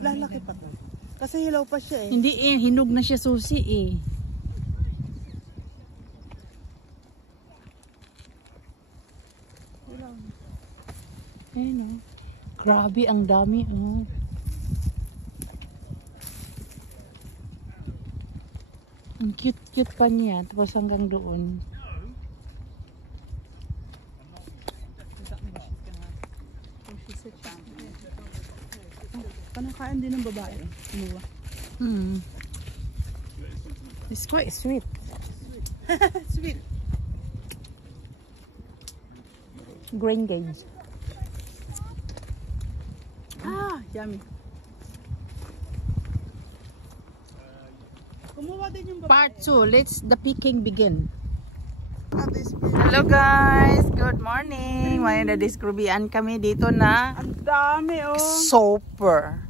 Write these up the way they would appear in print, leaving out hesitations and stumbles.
Lalaki pa to. Kasi hilaw pa siya eh. Hindi eh, hinog na siya susi eh. Hilaw. Ayun oh. Grabe, ang dami oh. Ang cute-cute pa niya. Tapos hanggang doon. Panakain din ng babae. Inuwa. It's quite sweet. Sweet. Grain gauge. Ah, yummy. Kumuha din yung babae. Part 2. Let's the picking begin. Hello. Hello guys. Good morning. May na-discrubian kami dito na Ang dami oh. super.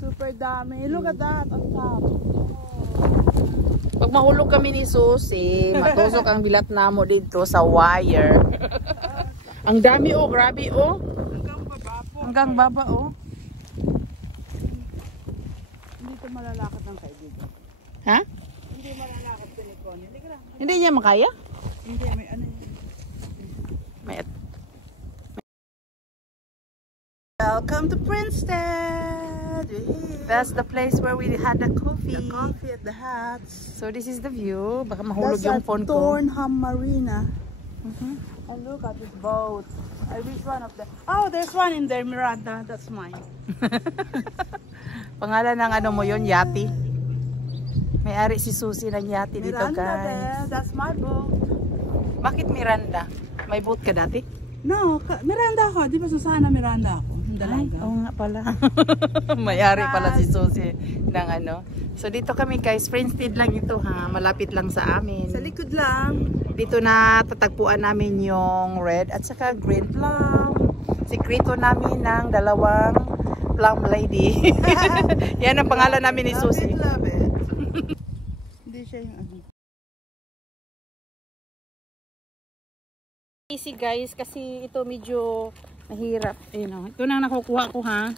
Super dami. Look at that. On top. Pag mahulog kami ni Susi, matusok ang bilat namo dito sa wire. Ang dami oh, grabe oh. Hanggang baba po. Hanggang baba oh. Hindi ito malalakad ng kaibigan. Ha? Hindi malalakad ito ni Connie. Hindi ka lang. Hindi niya makaya? Hindi, may ano yun. May Welcome to Princeton. That's the place where we had the coffee. The coffee at the hats. So this is the view. Baka mahulog yung phone ko. Thornham Marina. And look at this boat. I wish one of them. Oh, there's one in there, Miranda. That's mine. Pangalan ng ano mo yun, Yati. May-ari si Susi ng Yati dito Miranda guys. there. That's my boat. Bakit Miranda? May boat ka dati? No, Miranda ako. Di ba Susana Miranda ako? Dalaga. Oo nga pala. May-ari pala si Susi ng ano. So dito kami guys, Friendstead lang ito ha. Malapit lang sa amin. Sa likod lang. Dito na tatagpuan namin yung red at saka green plum. Sikreto namin ng dalawang plum lady. Yan ang pangalan namin ni Susi. Love it. Hindi siya yung ano. Easy guys kasi ito medyo mahirap. Ito na nakukuha ko ha.